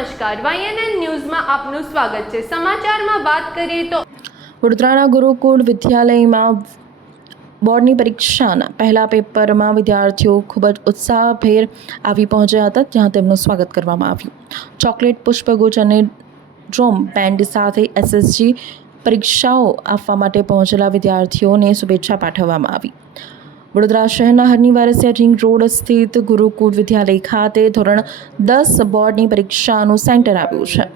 નમસ્કાર, YNN ન્યૂઝમાં આપનું સ્વાગત છે। સમાચારમાં વાત કરીએ તો વડોદરાના ગુરુકુળ વિદ્યાલયમાં બોર્ડની પરીક્ષાના પહેલા પેપરમાં વિદ્યાર્થીઓ ખૂબ જ ઉત્સાહભેર આવી પહોંચ્યા હતા, જ્યાં તેમનું સ્વાગત કરવામાં આવ્યું। ચોકલેટ, પુષ્પગુચ્છ અને ડ્રોમ બેન્ડ સાથે SSG પરીક્ષાઓ આપવા માટે પહોંચેલા વિદ્યાર્થીઓને શુભેચ્છા પાઠવવામાં આવી। વડોદરા શહેરના હરની વારસિયા રિંગ રોડ સ્થિત ગુરુકુળ વિદ્યાલય ખાતે ધોરણ 10 બોર્ડની પરીક્ષાનું સેન્ટર આવ્યું છે।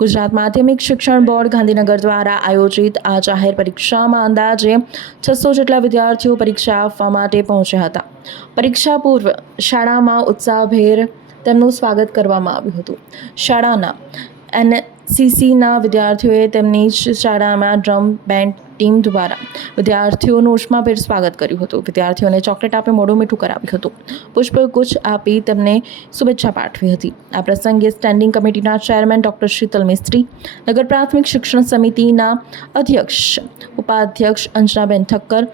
ગુજરાત માધ્યમિક શિક્ષણ બોર્ડ ગાંધીનગર દ્વારા આયોજિત આ જાહેર પરીક્ષામાં અંદાજે 600 જેટલા વિદ્યાર્થીઓ પરીક્ષા આપવા માટે પહોંચ્યા હતા। પરીક્ષા પૂર્વ શાળામાં ઉત્સાહભેર તેમનું સ્વાગત કરવામાં આવ્યું હતું। શાળાના NCCના વિદ્યાર્થીઓએ તેમની શાળામાં ડ્રમ બેન્ડ ટીમ દ્વારા વિદ્યાર્થીઓનું ઉષ્માભેર સ્વાગત કર્યું હતું। વિદ્યાર્થીઓને ચોકલેટ આપી મોઢું મીઠું કરાવ્યું હતું। પુષ્પગુચ્છ આપી તેમને શુભેચ્છા પાઠવી હતી। આ પ્રસંગે સ્ટેન્ડિંગ કમિટીના ચેરમેન ડૉક્ટર શીતલ મિસ્ત્રી, નગર પ્રાથમિક શિક્ષણ સમિતિના અધ્યક્ષ ઉપાધ્યક્ષ અંજનાબેન ઠક્કર,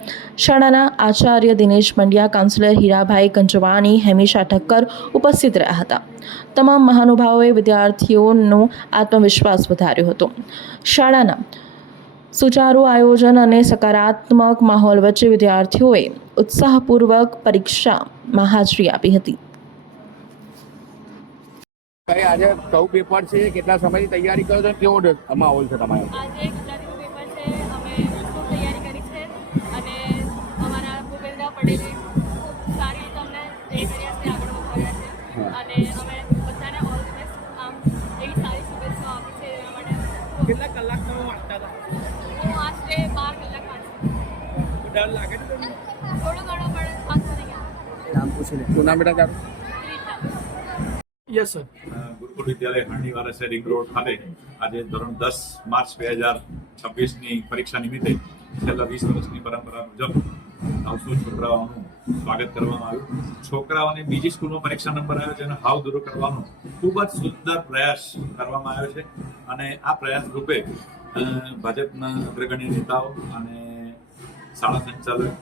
શાળાના આચાર્ય દિનેશ મંડિયા, કાઉન્સિલર હીરાભાઈ કંજવાણી, હેમિશા ઠક્કર ઉપસ્થિત રહ્યા હતા। તમામ મહાનુભાવોએ વિદ્યાર્થીઓનો આત્મવિશ્વાસ વધાર્યો હતો। શાળાના સુચારુ આયોજન અને સકારાત્મક માહોલ વચ્ચે વિદ્યાર્થીઓએ ઉત્સાહપૂર્વક પરીક્ષામાં હાજરી આપી હતી। આજે સૌ પેપર છે, કેટલા સમયથી તૈયારી કરો છો, કેવો માહોલ છે તમારો? આજે ગુજરાતીનું પેપર છે, અમે ખૂબ તૈયારી કરી છે અને અમારા ભૂપેન્દ્ર પટેલે સારી રીતે અમને એ કર્યા છે, આગળ વધાર્યા છે અને અમે બધાને ઓલ ધ બેસ્ટ આમ એવી સારી શુભેચ્છાઓ આપી છે એના માટે। કેટલા કલાક તમે વાંચતા હતા? હું આશરે 12 કલાક વાંચી। ડર લાગે છે તમને? થોડો ઘણો પણ વાંચતો નહીં આવે। નામ પૂછી લે। શું નામ બેટા તારું? Yes sir. Gurukul Vidyalaya Harni Warasiya ring road ખાતે આજે ધોરણ 10 માર્ચ 2026ની પરીક્ષા નિમિત્તે છેલ્લા 20 વર્ષની પરંપરા મુજબ 900 છોકરાઓનું સ્વાગત કરવામાં આવ્યું। છોકરાઓને બીજી સ્કૂલમાં પરીક્ષા નંબર આવ્યો છે અને હાવ દૂર કરવાનો ખૂબ જ સુંદર પ્રયાસ કરવામાં આવ્યો છે અને આ પ્રયાસ રૂપે ભાજપના અગ્રગણ્ય નેતાઓ અને શાળા સંચાલક,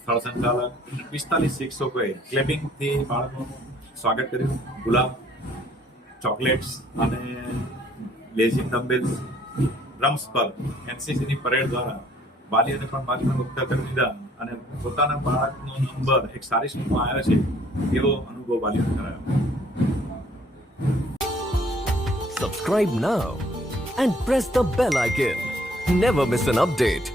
સ્થળ સંચાલક 45 શિક્ષકોએ ક્લેપિંગથી બાળકોનું સ્વાગત કર્યું। ગુલાબ, ચોકલેટ્સ અને લેઝિંગ ડમ્બેલ્સ, ડ્રમ્સ પર NCCની પરેડ દ્વારા વાલીઓને પણ બાજુમાં મુક્ત કરી દીધા અને પોતાના બાળકનો નંબર એક સારી સ્કૂલમાં આવ્યો છે એવો અનુભવ વાલીઓને કરાયો। Subscribe now and press the bell icon. Never miss an update.